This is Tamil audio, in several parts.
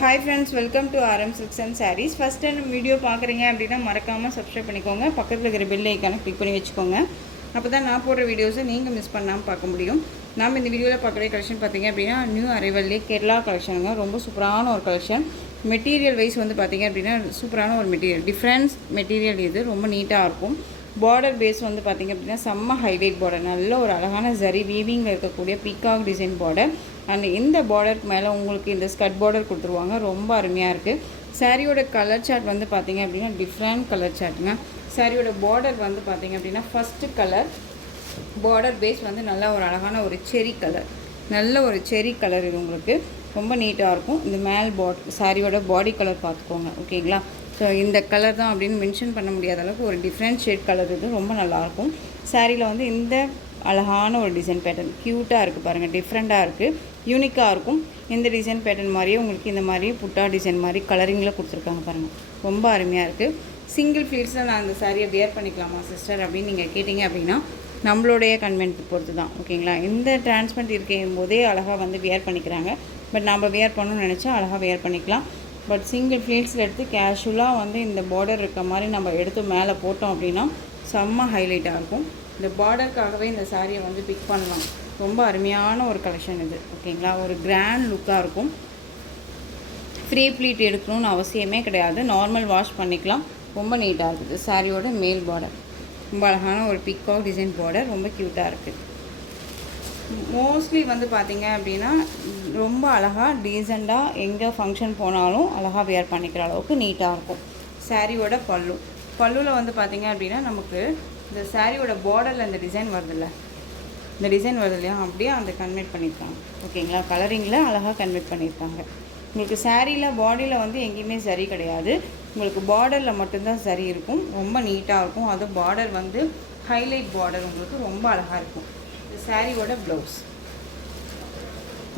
Hi friends, welcome to RM Silks and Sarees. First time video பார்க்குறீங்க அப்படின்னா மறக்காமல் சப்ஸ்கிரைப் பண்ணிக்கோங்க. பக்கத்தில் இருக்கிற பெல் ஐக்கானை கிளிக் பண்ணி வச்சுக்கோங்க. அப்போ தான் நான் போடுற வீடியோஸை நீங்கள் மிஸ் பண்ணாமல் பார்க்க முடியும். நாம் இந்த வீடியோவில் பார்க்குற கலெக்ஷன் பார்த்திங்க அப்படின்னா நியூ அரைவல்லே கேரளா கலெக்ஷனுங்க. ரொம்ப சூப்பரான ஒரு கலெக்ஷன். மெட்டீரியல் வைஸ் வந்து பார்த்திங்க அப்படின்னா சூப்பரான ஒரு மெட்டீரியல், டிஃப்ரென்ஸ் மெட்டீரியல். இது ரொம்ப நீட்டாக இருக்கும். பார்டர் பேஸ் வந்து பார்த்திங்க அப்படின்னா செம்ம ஹைலைட் பார்டர், நல்ல ஒரு அழகான ஜரி வீவிங்கில் இருக்கக்கூடிய பீகாக் டிசைன் பார்டர். அண்ட் இந்த பார்டருக்கு மேலே உங்களுக்கு இந்த ஸ்கர்ட் பார்டர் கொடுத்துருவாங்க. ரொம்ப அருமையாக இருக்குது. சாரியோட கலர் சார்ட் வந்து பார்த்திங்க அப்படின்னா டிஃப்ரெண்ட் கலர் சார்ட்டுங்க. சாரியோட பார்டர் வந்து பார்த்திங்க அப்படின்னா ஃபஸ்ட்டு கலர் பார்டர் பேஸ் வந்து நல்லா ஒரு அழகான ஒரு செரி கலர், நல்ல ஒரு செரி கலர். இது உங்களுக்கு ரொம்ப நீட்டாக இருக்கும். இந்த மேல் சாரியோட பாடி கலர் பார்த்துக்கோங்க, ஓகேங்களா? ஸோ இந்த கலர் தான் அப்படின்னு மென்ஷன் பண்ண முடியாத அளவுக்கு ஒரு டிஃப்ரெண்ட் ஷேட் கலர். இது ரொம்ப நல்லாயிருக்கும். சாரியில் வந்து இந்த அழகான ஒரு டிசைன் பேட்டர்ன் க்யூட்டாக இருக்குது பாருங்கள், டிஃப்ரெண்ட்டாக இருக்குது, யூனிக்காக இருக்கும். இந்த டிசைன் பேட்டர்ன் மாதிரியே உங்களுக்கு இந்த மாதிரி புட்டா டிசைன் மாதிரி கலரிங்கில் கொடுத்துருக்காங்க பாருங்கள், ரொம்ப அருமையாக இருக்குது. சிங்கிள் ஃப்ளீட்ஸில் நான் அந்த சாரியை வியர் பண்ணிக்கலாமா சிஸ்டர் அப்படின்னு நீங்கள் கேட்டிங்க அப்படின்னா நம்மளுடைய கன்வென்ட் பொறுத்து தான், ஓகேங்களா? இந்த டிரான்ஸ்பரண்ட் இருக்கும் போதே அழகாக வந்து வியர் பண்ணிக்கிறாங்க. பட் நம்ம வியர் பண்ணணும்னு நினச்சா அழகாக வியர் பண்ணிக்கலாம். பட் சிங்கிள் ஃப்ளீட்ஸில் எடுத்து கேஷுவலாக வந்து இந்த பார்டர் இருக்க மாதிரி நம்ம எடுத்து மேலே போட்டோம் அப்படின்னா செம்ம ஹைலைட்டாக இருக்கும். இந்த பார்டருக்காகவே இந்த சாரியை வந்து பிக் பண்ணலாம். ரொம்ப அருமையான ஒரு கலெக்ஷன் இது, ஓகேங்களா? ஒரு கிராண்ட் லுக்காக இருக்கும். ஃப்ரீ ப்ளீட் எடுக்கணும்னு அவசியமே கிடையாது, நார்மல் வாஷ் பண்ணிக்கலாம். ரொம்ப நீட்டாக இருக்குது. சாரியோட மேல் பார்டர் ரொம்ப அழகான ஒரு பீகாக் டிசைன் பார்டர், ரொம்ப க்யூட்டாக இருக்குது. மோஸ்ட்லி வந்து பார்த்திங்க அப்படின்னா ரொம்ப அழகாக டீசெண்டாக எங்கே ஃபங்க்ஷன் போனாலும் அழகாக வியர் பண்ணிக்கிற அளவுக்கு நீட்டாக இருக்கும். சாரியோட பல்லுவில் வந்து பார்த்திங்க அப்படின்னா நமக்கு இந்த சாரியோட பார்டரில் இந்த டிசைன் வருதில்ல, இந்த டிசைன் வருது இல்லையா, அப்படியே அந்த கன்வெர்ட் பண்ணியிருக்காங்க, ஓகேங்களா? கலரிங்கில் அழகாக கன்வெர்ட் பண்ணியிருக்காங்க. உங்களுக்கு சாரியில் பாடியில் வந்து எங்கேயுமே சரி கிடையாது, உங்களுக்கு பார்டரில் மட்டும்தான் சரி இருக்கும். ரொம்ப நீட்டாக இருக்கும். அது பார்டர் வந்து ஹைலைட் பார்டர், உங்களுக்கு ரொம்ப அழகாக இருக்கும். இந்த சாரியோட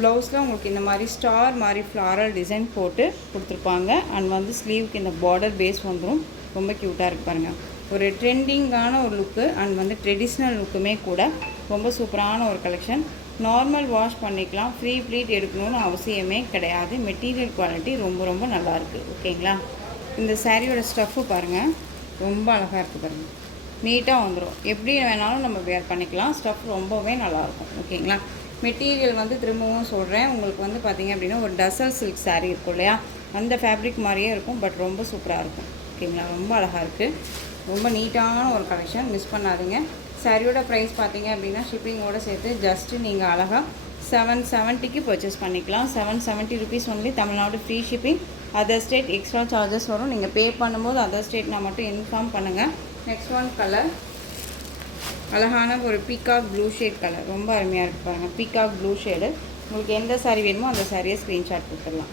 ப்ளவுஸில் உங்களுக்கு இந்த மாதிரி ஸ்டார் மாதிரி ஃப்ளாரல் டிசைன் போட்டு கொடுத்துருப்பாங்க. அண்ட் வந்து ஸ்லீவுக்கு இந்த பார்டர் பேஸ் வந்துடும். ரொம்ப க்யூட்டாக இருக்குது பாருங்கள். ஒரு ட்ரெண்டிங்கான ஒரு லுக்கு அண்ட் வந்து ட்ரெடிஷ்னல் லுக்குமே கூட ரொம்ப சூப்பரான ஒரு கலெக்ஷன். நார்மல் வாஷ் பண்ணிக்கலாம், ஃப்ரீ ப்ளீட் எடுக்கணும்னு அவசியமே கிடையாது. மெட்டீரியல் குவாலிட்டி ரொம்ப ரொம்ப நல்லாயிருக்கு, ஓகேங்களா? இந்த சாரியோட ஸ்டஃப்பு பாருங்கள், ரொம்ப அழகாக இருக்குது பாருங்கள், நீட்டாக வந்துடும். எப்படி வேணாலும் நம்ம வேர் பண்ணிக்கலாம். ஸ்டஃப் ரொம்பவே நல்லாயிருக்கும், ஓகேங்களா? மெட்டீரியல் வந்து திரும்பவும் சொல்கிறேன், உங்களுக்கு வந்து பார்த்திங்க அப்படின்னா ஒரு டசல் சில்க் சாரீ இருக்கும் இல்லையா, அந்த ஃபேப்ரிக் மாதிரியே இருக்கும். பட் ரொம்ப சூப்பராக இருக்கும், ஓகேங்களா? ரொம்ப அழகாக இருக்குது. ரொம்ப நீட்டான ஒரு கலெக்ஷன், மிஸ் பண்ணாதீங்க. சாரியோட ப்ரைஸ் பார்த்திங்க அப்படின்னா ஷிப்பிங்கோடு சேர்த்து ஜஸ்ட்டு நீங்கள் அழகாக 770க்கு பர்ச்சேஸ் பண்ணிக்கலாம். 770 rupees only. Tamil Nadu free shipping. Other state extra charges வரும். நீங்கள் பே பண்ணும்போது அதர் ஸ்டேட்னா மட்டும் இன்ஃபார்ம் பண்ணுங்கள். நெக்ஸ்ட் ஒன் கலர் அழகான ஒரு பீகாக் ப்ளூ ஷேட் கலர், ரொம்ப அருமையாக இருக்குது பாருங்கள். Peacock blue shade. உங்களுக்கு எந்த சாரீ வேணுமோ அந்த சாரியை ஸ்க்ரீன்ஷாட் கொடுத்துடலாம்.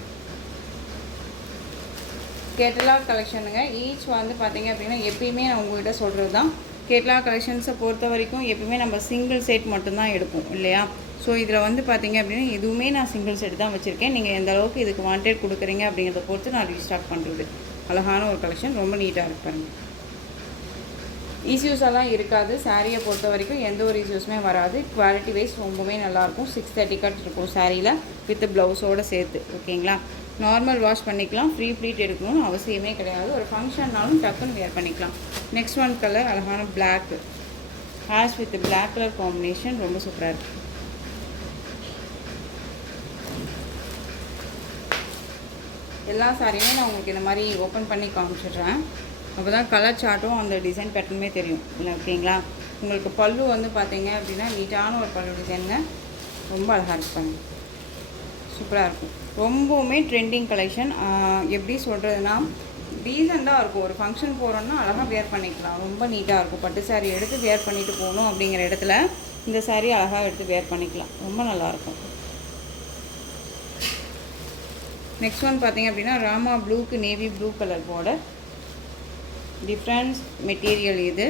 கேட்டலாக் கலெக்ஷனுங்க. ஈச் வந்து பார்த்திங்க அப்படின்னா எப்பயுமே நான் உங்கள்கிட்ட சொல்கிறது தான், கேட்டலாக் கலெக்ஷன்ஸை பொறுத்த வரைக்கும் எப்பயுமே நம்ம சிங்கிள் செட் மட்டும்தான் எடுப்போம் இல்லையா? ஸோ இதில் வந்து பார்த்திங்க அப்படின்னா எதுவுமே நான் சிங்கிள் செட் தான் வச்சுருக்கேன். நீங்கள் எந்த அளவுக்கு இதுக்கு வாண்டட் கொடுக்குறீங்க அப்படிங்கிறத பொறுத்து நான் ரீஸ்டாக் பண்ணுறது. அழகான ஒரு கலெக்ஷன், ரொம்ப நீட்டாக இருக்கு பாருங்கள். இஷ்யூஸெல்லாம் இருக்காது. சாரியை பொறுத்த வரைக்கும் எந்த ஒரு இஷ்யூஸுமே வராது. குவாலிட்டி வைஸ் ரொம்பவே நல்லாயிருக்கும். 630 கட் இருக்கும் சாரியில் வித் ப்ளவுஸோடு சேர்த்து, ஓகேங்களா? நார்மல் வாஷ் பண்ணிக்கலாம், ஃப்ரீ ப்ளீட் எடுக்கணும்னு அவசியமே கிடையாது. ஒரு ஃபங்க்ஷன்னாலும் டக்குன்னு வேர் பண்ணிக்கலாம். நெக்ஸ்ட் ஒன் கலர் அழகான black, ash with black colour combination, ரொம்ப சூப்பராக இருக்குது. எல்லா சாரியுமே நான் உங்களுக்கு இந்த மாதிரி ஓப்பன் பண்ணி காமிச்சிடுறேன். அப்போ தான் கலர் சார்ட்டும் அந்த டிசைன் பேட்டர்னுமே தெரியும் இல்லை, ஓகேங்களா? உங்களுக்கு பல்லு வந்து பார்த்தீங்க அப்படின்னா நீட்டான ஒரு பல்லு டிசைனுங்க, ரொம்ப அழகாக இருப்பாங்க, சூப்பராக இருக்கும். ரொம்பவுமே ட்ரெண்டிங் கலெக்ஷன். எப்படி சொல்கிறதுனா டீசெண்டாக இருக்கும். ஒரு ஃபங்க்ஷன் போகிறோன்னா அழகாக வேர் பண்ணிக்கலாம், ரொம்ப நீட்டாக இருக்கும். பட்டு சாரீ எடுத்து வேர் பண்ணிவிட்டு போகணும் அப்படிங்கிற இடத்துல இந்த சாரீ அழகாக எடுத்து வேர் பண்ணிக்கலாம், ரொம்ப நல்லாயிருக்கும். நெக்ஸ்ட் ஒன் பார்த்திங்க அப்படின்னா ராமா ப்ளூக்கு navy blue colour border, different material. இது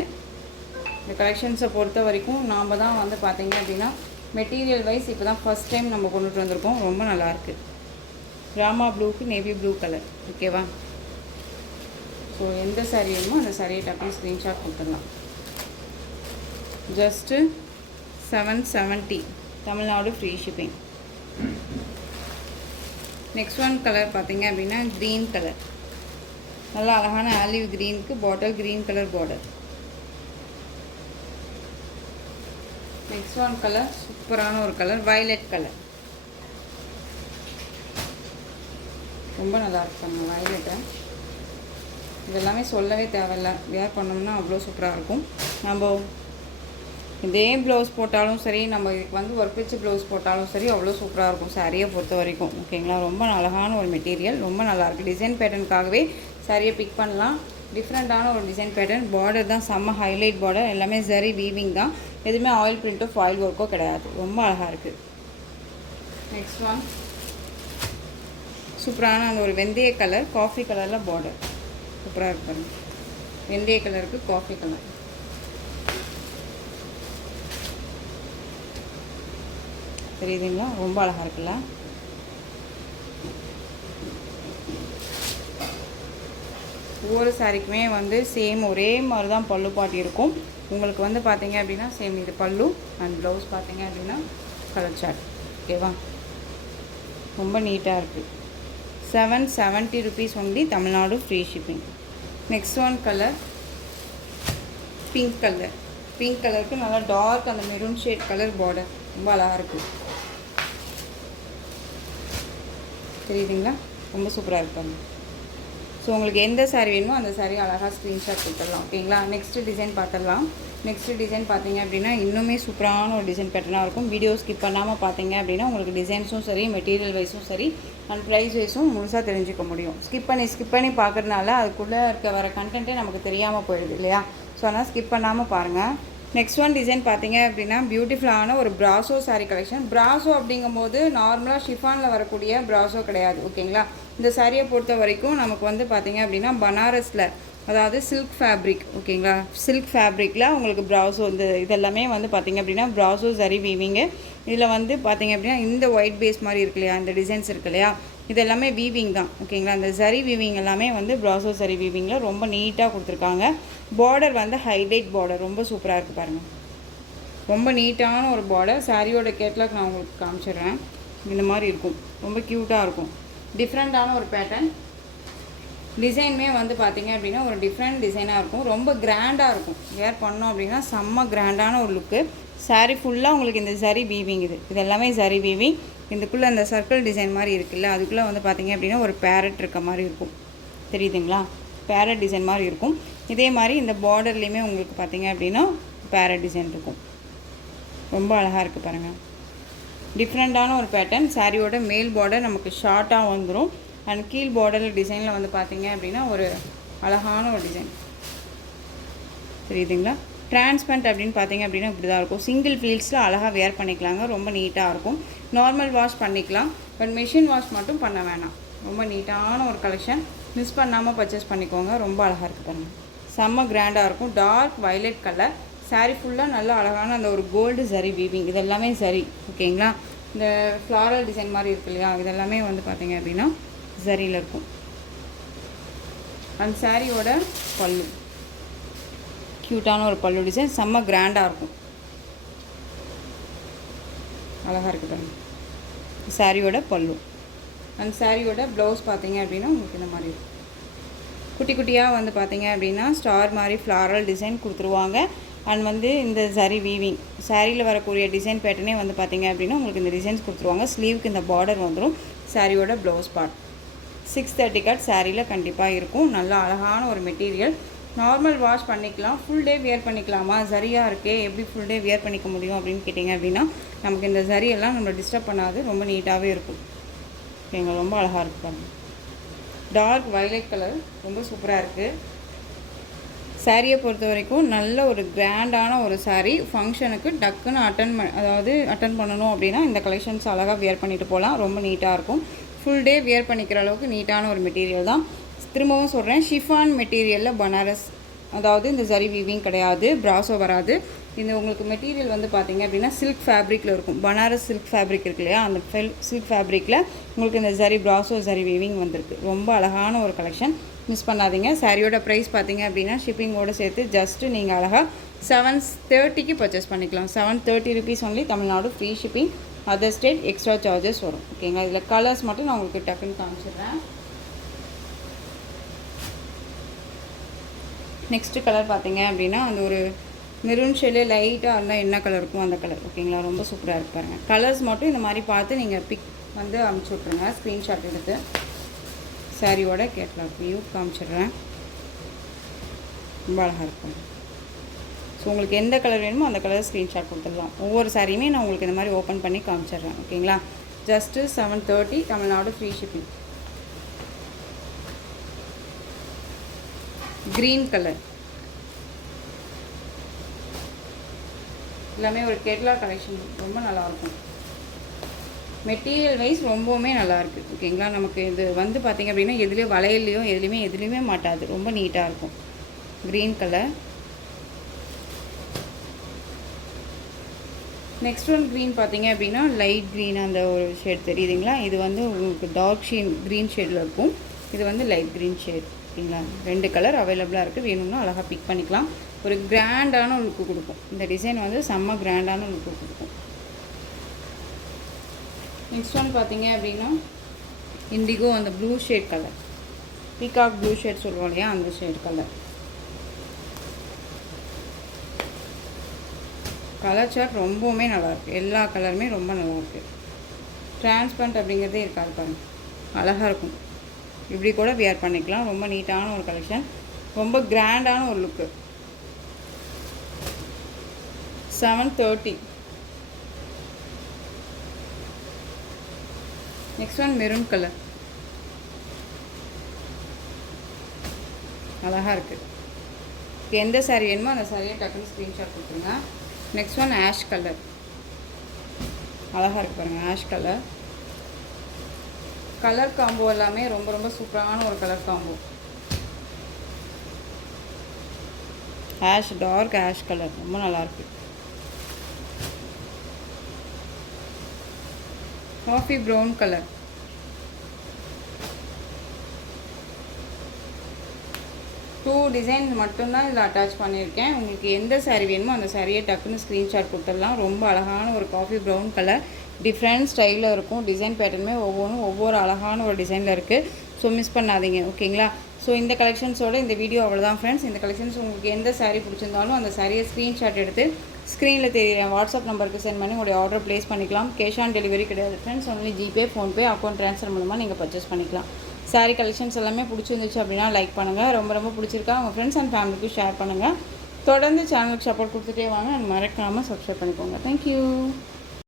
இந்த கலெக்ஷன்ஸை பொறுத்த வரைக்கும் நாம் தான் வந்து பார்த்திங்க அப்படின்னா மெட்டீரியல் வைஸ் இப்போ தான் ஃபஸ்ட் டைம் நம்ம கொண்டுட்டு வந்திருக்கோம். ரொம்ப நல்லாயிருக்கு. ராமா ப்ளூக்கு நேவி ப்ளூ கலர், ஓகேவா? ஸோ எந்த சாரீ வேணுமோ அந்த சாரியை டக்குனு ஸ்க்ரீன்ஷாட் கொடுத்துடலாம். Just 770, Tamil Nadu free shipping. Next one colour பார்த்தீங்க அப்படின்னா க்ரீன் கலர், நல்லா அழகான ஆலிவ் க்ரீனுக்கு bottle green colour border. Next one colour சூப்பரான ஒரு கலர் வயலட் கலர், ரொம்ப நல்லா இருக்குங்க வயலட்டை. இதெல்லாமே சொல்லவே தேவையில்லை, வேர் பண்ணோம்னா அவ்வளோ சூப்பராக இருக்கும். நம்ம இதே ப்ளவுஸ் போட்டாலும் சரி, நம்ம இதுக்கு வந்து ஒர்க் வச்சு ப்ளவுஸ் போட்டாலும் சரி அவ்வளோ சூப்பராக இருக்கும் சாரியை பொறுத்த வரைக்கும். ஓகேங்களா, ரொம்ப அழகான ஒரு மெட்டீரியல், ரொம்ப நல்லாயிருக்கு. டிசைன் பேட்டர்னுக்காகவே சாரியை பிக் பண்ணலாம். டிஃப்ரெண்ட்டான ஒரு டிசைன் பேட்டர்ன். பார்டர் தான் செம்ம ஹைலைட் பார்டர், எல்லாமே சரி வீவிங் தான், எதுவுமே ஆயில் பிரிண்ட்டோ ஃபாயில் ஒர்க்கோ கிடையாது. ரொம்ப அழகாக இருக்குது. நெக்ஸ்ட் ஒன் சூப்பரான அந்த ஒரு வெந்தய கலர், காஃபி கலரில் பார்டர் சூப்பராக இருக்கு பாருங்க. வெந்தய கலருக்கு காஃபி கலர், தெரியுதுங்களா, ரொம்ப அழகாக இருக்குல்ல. ஒவ்வொரு சாரிக்குமே வந்து சேம் ஒரே மாதிரி தான் பல்லு பாட்டி இருக்கும். உங்களுக்கு வந்து பார்த்தீங்க அப்படின்னா சேம் இது பல்லு அண்ட் ப்ளவுஸ் பார்த்தீங்க அப்படின்னா கலர் சார்ட். ஓகேவா, ரொம்ப நீட்டாக இருக்குது. 770 rupees only, Tamil Nadu free shipping. Next one colour pink colour, pink கலருக்கு நல்லா டார்க் அந்த மெரூன் ஷேட் கலர் பார்டர், ரொம்ப அழகாக இருக்குது. தெரியுதுங்களா, ரொம்ப சூப்பராக இருப்பாங்க. ஸோ உங்களுக்கு எந்த சாரீ வேணுமோ அந்த சாரீ அழகாக ஸ்க்ரீன்ஷாட் கொடுத்துடலாம். ஓகேங்களா, நெக்ஸ்ட்டு டிசைன் பார்த்துடலாம். நெக்ஸ்ட்டு டிசைன் பார்த்தீங்க அப்படின்னா இன்னுமே சூப்பரான ஒரு டிசைன் பேட்டர்னாக இருக்கும். வீடியோ ஸ்கிப் பண்ணாமல் பார்த்தீங்க அப்படின்னா உங்களுக்கு டிசைன்ஸும் சரி, மெட்டீரியல் வைஸும் சரி அண்ட் ப்ரைஸ் வைஸும் முழுசாக தெரிஞ்சுக்க முடியும். ஸ்கிப் பண்ணி பார்க்குறதுனால அதுக்குள்ளே வர கண்டென்ட்டே நமக்கு தெரியாமல் போயிடுது இல்லையா. ஸோ அதனால் ஸ்கிப் பண்ணாமல் பாருங்கள். நெக்ஸ்ட் ஒன் டிசைன் பார்த்தீங்க அப்படின்னா பியூட்டிஃபுல்லான ஒரு ப்ராசோ சாரீ கலெக்ஷன். ப்ராசோ அப்படிங்கும்போது நார்மலாக ஷிஃபானில் வரக்கூடிய ப்ராசோ கிடையாது. ஓகேங்களா, இந்த சாரியை பொறுத்த வரைக்கும் நமக்கு வந்து பார்த்தீங்க அப்படின்னா பனாரஸில், அதாவது சில்க் ஃபேப்ரிக். ஓகேங்களா, சில்க் ஃபேப்ரிக்கில் உங்களுக்கு ப்ராசோ இதெல்லாமே வந்து பார்த்திங்க அப்படின்னா ப்ராசோ சரி வீவிங்கு. இதில் வந்து பார்த்திங்க அப்படின்னா இந்த ஒயிட் பேஸ் மாதிரி இருக்கு இல்லையா, இந்த டிசைன்ஸ் இருக்கு இல்லையா, இது எல்லாமே வீவிங் தான். ஓகேங்களா, இந்த சரி வீவிங் எல்லாமே வந்து ப்ராசோ சரி வீவிங்கில் ரொம்ப நீட்டாக கொடுத்துருக்காங்க. பார்டர் வந்து ஹைலைட் பார்டர், ரொம்ப சூப்பராக இருக்குது பாருங்கள். ரொம்ப நீட்டான ஒரு பார்டர். சாரியோட கேட்லாக் நான் உங்களுக்கு காமிச்சிடுறேன். இந்த மாதிரி இருக்கும், ரொம்ப க்யூட்டாக இருக்கும். டிஃப்ரெண்ட்டான ஒரு பேட்டர்ன். டிசைனுமே வந்து பார்த்திங்க அப்படின்னா ஒரு டிஃப்ரெண்ட் டிசைனாக இருக்கும், ரொம்ப கிராண்டாக இருக்கும். வேர் பண்ணோம் அப்படின்னா செம்ம கிராண்டான ஒரு லுக்கு. சாரீ ஃபுல்லாக உங்களுக்கு இந்த சரி வீவிங், இது எல்லாமே சரி வீவிங். இதுக்குள்ளே அந்த சர்க்கிள் டிசைன் மாதிரி இருக்குல்ல, அதுக்குள்ளே வந்து பார்த்திங்க அப்படின்னா ஒரு பேரட் இருக்க மாதிரி இருக்கும். தெரியுதுங்களா, பேரட் டிசைன் மாதிரி இருக்கும். இதே மாதிரி இந்த பார்டர்லேயுமே உங்களுக்கு பார்த்திங்க அப்படின்னா பேரட் டிசைன் இருக்கும். ரொம்ப அழகாக இருக்குது பாருங்கள். டிஃப்ரெண்ட்டான ஒரு பேட்டர்ன். சாரியோட மேல் பார்டர் நமக்கு ஷார்ட்டாக வந்துடும் அண்ட் கீழ் பார்டர் டிசைனில் வந்து பார்த்திங்க அப்படின்னா ஒரு அழகான ஒரு டிசைன். தெரியுதுங்களா, டிரான்ஸ்பரண்ட் அப்படின்னு பார்த்திங்க அப்படின்னா இப்படி தான் இருக்கும். சிங்கிள் ஃபீல்ட்ஸில் அழகாக வேர் பண்ணிக்கலாங்க, ரொம்ப நீட்டாக இருக்கும். நார்மல் வாஷ் பண்ணிக்கலாம், பட் மிஷின் வாஷ் மட்டும் பண்ண வேணாம். ரொம்ப நீட்டான ஒரு கலெக்ஷன், மிஸ் பண்ணாமல் பர்ச்சேஸ் பண்ணிக்கோங்க. ரொம்ப அழகாக இருக்குது பாருங்கள், செம்ம கிராண்டாக இருக்கும். Dark violet colour. சாரீ ஃபுல்லாக நல்லா அழகான அந்த ஒரு கோல்டு சரி வீவிங், இதெல்லாமே சரி. ஓகேங்களா, இந்த ஃப்ளாரல் டிசைன் மாதிரி இருக்கு இல்லையா, இதெல்லாமே வந்து பார்த்திங்க அப்படின்னா சரியில் இருக்கும். அந்த சாரியோட பல்லு க்யூட்டான ஒரு பல்லு டிசைன், செம்ம கிராண்டாக இருக்கும், அழகாக இருக்குது பாருங்கள். சாரியோட பல்லு அந்த சாரியோட ப்ளவுஸ் பார்த்தீங்க அப்படின்னா உங்களுக்கு இந்த மாதிரி இருக்கும். குட்டி குட்டியாக வந்து பார்த்தீங்க அப்படின்னா ஸ்டார் மாதிரி ஃப்ளாரல் டிசைன் கொடுத்துருவாங்க. அண்ட் வந்து இந்த சரி வீவிங் சாரியில் வரக்கூடிய டிசைன் பேட்டர்னே வந்து பார்த்திங்க அப்படின்னா உங்களுக்கு இந்த டிசைன்ஸ் கொடுத்துருவாங்க. ஸ்லீவுக்கு இந்த பார்டர் வந்துடும். சாரியோட ப்ளவுஸ் பார்ட் 630 கட் சாரியில் கண்டிப்பாக இருக்கும். நல்லா அழகான ஒரு மெட்டீரியல். நார்மல் வாஷ் பண்ணிக்கலாம், ஃபுல் டே வியர் பண்ணிக்கலாமா, சரியாக இருக்கே எப்படி ஃபுல் டே வியர் பண்ணிக்க முடியும் அப்படின்னு கேட்டிங்க அப்படின்னா நமக்கு இந்த சரியெல்லாம் நம்மளை டிஸ்டர்ப் பண்ணாது, ரொம்ப நீட்டாகவே இருக்கும். ஓகேங்க, ரொம்ப அழகாக இருக்குது. டார்க் வயலட் கலர், ரொம்ப சூப்பராக இருக்குது. சாரியை பொறுத்த வரைக்கும் நல்ல ஒரு கிராண்டான ஒரு சாரீ. ஃபங்க்ஷனுக்கு டக்குன்னு அட்டன் பண்ணணும் அப்படின்னா இந்த கலெக்ஷன்ஸ் அழகாக வியர் பண்ணிட்டு போகலாம், ரொம்ப நீட்டாக இருக்கும். ஃபுல் டே வியர் பண்ணிக்கிற அளவுக்கு நீட்டான ஒரு மெட்டீரியல் தான். திரும்பவும் சொல்கிறேன், ஷிஃபான் மெட்டீரியலில் பனாரஸ், அதாவது இந்த சரி வீவிங் கிடையாது, ப்ராசோ வராது. இந்த உங்களுக்கு மெட்டீரியல் வந்து பார்த்திங்க அப்படின்னா சில்க் ஃபேப்ரிக்கில் இருக்கும். பனாரஸ் சில்க் ஃபேப்ரிக் இருக்கு இல்லையா, அந்த சில்க் ஃபேப்ரிக்கில் உங்களுக்கு இந்த சரி ப்ராசோ சரி வீவிங் வந்திருக்கு. ரொம்ப அழகான ஒரு கலெக்ஷன், மிஸ் பண்ணாதீங்க. சாரியோட ப்ரைஸ் பார்த்திங்க அப்படின்னா ஷிப்பிங்கோடு சேர்த்து ஜஸ்ட்டு நீங்கள் அழகாக 730க்கு பர்ச்சேஸ் பண்ணிக்கலாம். 730 rupees only, Tamil Nadu free shipping. Other state extra charges வரும். ஓகேங்களா. இதில் கலர்ஸ் மட்டும் நான் உங்களுக்கு டக்குன்னு காமிச்சிடுறேன். நெக்ஸ்ட்டு கலர் பார்த்தீங்க அப்படின்னா அந்த ஒரு மெரூன் ஷேடு லைட்டாக இருந்தால் என்ன கலர் இருக்கும் அந்த கலர். ஓகேங்களா. ரொம்ப சூப்பராக இருக்கு பாருங்கள். கலர்ஸ் மட்டும் இந்த மாதிரி பார்த்து நீங்கள் பிக் வந்து அனுப்பிச்சி விட்ருங்க. ஸ்க்ரீன்ஷாட் எடுத்து சாரியோட கேட்லாக் வியூ காமிச்சிடுறேன். ரொம்ப அழகாக இருக்கும். ஸோ உங்களுக்கு எந்த கலர் வேணுமோ அந்த கலர் ஸ்க்ரீன்ஷாட் கொடுத்துடலாம். ஒவ்வொரு சாரியுமே நான் உங்களுக்கு இந்த மாதிரி ஓப்பன் பண்ணி காமிச்சிடுறேன். ஓகேங்களா. Just 730 Tamil Nadu free shipping. Green colour எல்லாமே ஒரு கேட்லாக் கலெக்ஷன். ரொம்ப நல்லாயிருக்கும். மெட்டீரியல் வைஸ் ரொம்பவுமே நல்லாயிருக்கு. ஓகேங்களா. நமக்கு இது வந்து பார்த்திங்க அப்படின்னா எதுலேயும் வளையல்லையோ எதுலேயுமே மாட்டாது. ரொம்ப நீட்டாக இருக்கும். Green colour. Next one green பார்த்திங்க அப்படின்னா லைட் க்ரீன் அந்த ஒரு ஷேட் தெரியுதுங்களா. இது வந்து உங்களுக்கு டார்க் க்ரீன் ஷேடில் இருக்கும். இது வந்து லைட் க்ரீன் ஷேட். ஓகேங்களா. 2 கலர் அவைலபிளாக இருக்குது. வேணும்னா அழகாக பிக் பண்ணிக்கலாம். ஒரு கிராண்டான லுக்கு கொடுக்கும். இந்த டிசைன் வந்து செம்ம கிராண்டான லுக்கு கொடுக்கும். நெக்ஸ்ட் ஒன் பார்த்தீங்க அப்படின்னா இண்டிகோ அந்த blue shade colour. Peacock blue shade சொல்லுவோம் இல்லையா, அந்த ஷேட் கலர். கலர் சார்ட் ரொம்பவுமே நல்லாயிருக்கு. எல்லா கலருமே ரொம்ப நல்லாயிருக்கு. டிரான்ஸ்பரண்ட் அப்படிங்கிறதே இருக்காது பாருங்கள். அழகாக இருக்கும். இப்படி கூட வியர் பண்ணிக்கலாம். ரொம்ப நீட்டான ஒரு கலெக்ஷன். ரொம்ப கிராண்டான ஒரு லுக்கு. 730. Next one maroon colour. அழகாக இருக்குது. எந்த சாரீ வேணுமோ அந்த சாரியை டக்குன்னு ஸ்க்ரீன்ஷாட் கொடுத்துருங்க. Next one ash colour. அழகாக இருக்குது பாருங்கள். Ash colour. கலர் காம்போ எல்லாமே ரொம்ப ரொம்ப சூப்பரான ஒரு colour combo. Ash dark ash colour ரொம்ப நல்லாயிருக்கு. Coffee brown colour. Two design மட்டும்தான் இதில் அட்டாச் பண்ணியிருக்கேன். உங்களுக்கு எந்த சாரீ வேணுமோ அந்த சாரியை டக்குன்னு ஸ்க்ரீன்ஷாட் கொடுத்துடலாம். ரொம்ப அழகான ஒரு காஃபி ப்ரௌன் கலர். டிஃப்ரெண்ட் ஸ்டைலில் இருக்கும். டிசைன் பேட்டர்னுமே ஒவ்வொரு அழகான ஒரு டிசைனில் இருக்குது. ஸோ மிஸ் பண்ணாதீங்க. ஓகேங்களா. ஸோ இந்த கலெக்ஷன்ஸோட இந்த வீடியோ அவ்வளோதான் ஃப்ரெண்ட்ஸ். இந்த கலெக்ஷன்ஸ் உங்களுக்கு எந்த சாரீ பிடிச்சிருந்தாலும் அந்த சாரியை ஸ்க்ரீன்ஷாட் எடுத்து ஸ்க்ரீனில் தெரிய வாட்ஸ்அப் நம்பருக்கு சென்ட் பண்ணி உங்களுடைய ஆர்டர் ப்ளேஸ் பண்ணிக்கலாம். கேஷ் ஆன் டெலிவரி கிடையாது friends. Only GPay, PhonePe, account transfer மூலமாக நீங்கள் பர்ச்சேஸ் பண்ணிக்கலாம். சாரீ கலெக்ஷன்ஸ் எல்லாமே பிடிச்சிருந்துச்சு அப்படின்னா லைக் பண்ணுங்கள். ரொம்ப ரொம்ப பிடிச்சிருக்கா உங்கள் ஃப்ரெண்ட்ஸ் அண்ட் ஃபேமிலிக்கு ஷேர் பண்ணுங்கள். தொடர்ந்து சேனலுக்கு சப்போர்ட் கொடுத்துட்டே வாங்க. மறக்காமல் சப்ஸ்கிரைப் பண்ணிக்கோங்க. தேங்க்யூ.